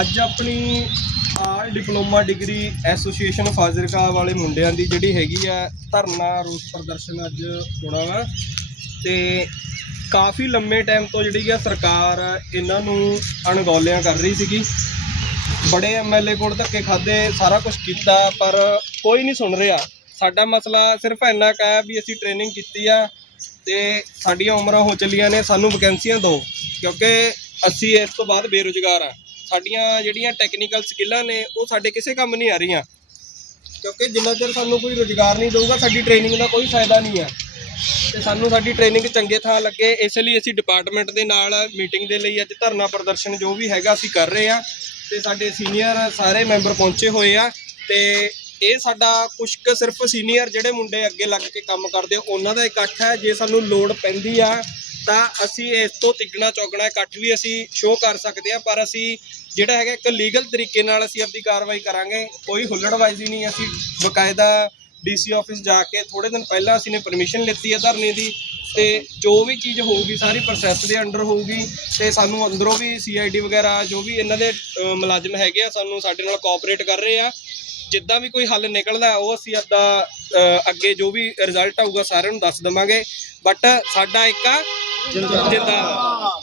ਅੱਜ ਆਪਣੀ all diploma degree association Fazilka ਵਾਲੇ ਮੁੰਡਿਆਂ ਦੀ ਜਿਹੜੀ ਹੈਗੀ ਆ ਧਰਨਾ ਰੋਸ ਪ੍ਰਦਰਸ਼ਨ ਅੱਜ ਹੋਣਾ ਵਾ। ਤੇ ਕਾਫੀ ਲੰਮੇ ਟਾਈਮ ਤੋਂ ਜਿਹੜੀ ਆ ਸਰਕਾਰ ਇਹਨਾਂ ਨੂੰ ਅਣਗੌਲਿਆਂ ਕਰ ਰਹੀ ਸੀਗੀ। ਬੜੇ ਐਮਐਲਏ ਕੋਲ ਧੱਕੇ ਖਾਦੇ ਸਾਰਾ ਕੁਝ ਕੀਤਾ, ਪਰ ਕੋਈ ਨਹੀਂ ਸੁਣ ਰਿਹਾ। ਸਾਡਾ ਮਸਲਾ ਸਿਰਫ ਇੰਨਾ ਕੁ ਹੈ ਵੀ ਅਸੀਂ ਟ੍ਰੇਨਿੰਗ ਕੀਤੀ ਆ ਤੇ ਸਾਡੀਆਂ ਉਮਰਾਂ ਹੋ ਚੱਲੀਆਂ ਨੇ, ਸਾਨੂੰ ਵੈਕੈਂਸੀਆਂ ਦਿਓ ਕਿਉਂਕਿ ਅਸੀਂ ਇਸ ਤੋਂ ਬਾਅਦ ਬੇਰੁਜ਼ਗਾਰ ਆ। ਸਾਡੀਆਂ ਜਿਹੜੀਆਂ ਟੈਕਨੀਕਲ ਸਕਿੱਲਾਂ ਨੇ, ਉਹ ਸਾਡੇ ਕਿਸੇ ਕੰਮ ਨਹੀਂ ਆ ਰਹੀਆਂ। ਕਿਉਂਕਿ ਜਿੰਨਾ ਚਿਰ ਸਾਨੂੰ ਕੋਈ ਰੁਜ਼ਗਾਰ ਨਹੀਂ ਦੇਊਗਾ, ਸਾਡੀ ਟ੍ਰੇਨਿੰਗ ਦਾ ਕੋਈ ਫਾਇਦਾ ਨਹੀਂ ਆ। ਤੇ ਸਾਨੂੰ ਸਾਡੀ ਟ੍ਰੇਨਿੰਗ ਚੰਗੇ ਥਾਂ ਲੱਗੇ, ਇਸ ਲਈ ਅਸੀਂ ਡਿਪਾਰਟਮੈਂਟ ਦੇ ਨਾਲ ਮੀਟਿੰਗ ਦੇ ਲਈ ਅੱਜ ਧਰਨਾ ਪ੍ਰਦਰਸ਼ਨ ਜੋ ਵੀ ਹੈਗਾ ਅਸੀਂ ਕਰ ਰਹੇ ਆ ਤੇ ਸਾਡੇ ਸੀਨੀਅਰ ਸਾਰੇ ਮੈਂਬਰ ਪਹੁੰਚੇ ਹੋਏ ਆ। ਤੇ ਇਹ ਸਾਡਾ ਕੁਛ ਕੁ ਸਿਰਫ ਸੀਨੀਅਰ ਜਿਹੜੇ ਮੁੰਡੇ ਅੱਗੇ ਲੱਗ ਕੇ ਕੰਮ ਕਰਦੇ ਉਹਨਾਂ ਦਾ ਇਕੱਠ ਹੈ। ਜੇ ਸਾਨੂੰ ਲੋੜ ਪੈਂਦੀ ਆ, ਤਾਂ ਅਸੀਂ ਇਸ ਤੋਂ ਤਿੱਗਣਾ ਚੌਗਣਾ ਇਕੱਠ ਵੀ ਅਸੀਂ ਸ਼ੋਅ ਕਰ ਸਕਦੇ ਆ ਪਰ ਅਸੀਂ ਜਿਹੜਾ ਹੈਗਾ ਇੱਕ ਲੀਗਲ ਤਰੀਕੇ ਨਾਲ ਅਸੀਂ ਆਪਣੀ ਕਾਰਵਾਈ ਕਰਾਂਗੇ, ਕੋਈ ਹੁੱਲੜਬਾਜ਼ੀ ਨਹੀਂ, ਅਸੀਂ ਬਕਾਇਦਾ ਡੀਸੀ ਆਫਿਸ ਜਾ ਕੇ ਥੋੜੇ ਦਿਨ ਪਹਿਲਾਂ ਅਸੀਂ ਨੇ ਪਰਮਿਸ਼ਨ ਲਿੱਤੀ ਹੈ ਧਰਨੇ ਦੀ ਤੇ ਜੋ ਵੀ ਚੀਜ਼ ਹੋਊਗੀ, ਸਾਰੀ ਪ੍ਰੋਸੈਸ ਦੇ ਅੰਡਰ ਹੋਊਗੀ ਤੇ ਸਾਨੂੰ ਅੰਦਰੋਂ ਵੀ ਸੀਆਈਡੀ ਵਗੈਰਾ ਜੋ ਵੀ ਇਹਨਾਂ ਦੇ ਮੁਲਾਜ਼ਮ ਹੈਗੇ ਆ, ਸਾਨੂੰ ਸਾਡੇ ਨਾਲ ਕੋਆਪਰੇਟ ਕਰ ਰਹੇ ਆ। ਜਿੱਦਾਂ ਵੀ ਕੋਈ ਹੱਲ ਨਿਕਲਦਾ, ਉਹ ਅਸੀਂ ਆਪਦਾ ਅੱਗੇ ਜੋ ਵੀ ਰਿਜ਼ਲਟ ਆਊਗਾ ਸਾਰਿਆਂ ਨੂੰ ਦੱਸ ਦਵਾਂਗੇ। ਬਟ ਸਾਡਾ ਇੱਕ ਆ, ਜਿੰਦਾਬਾਦ।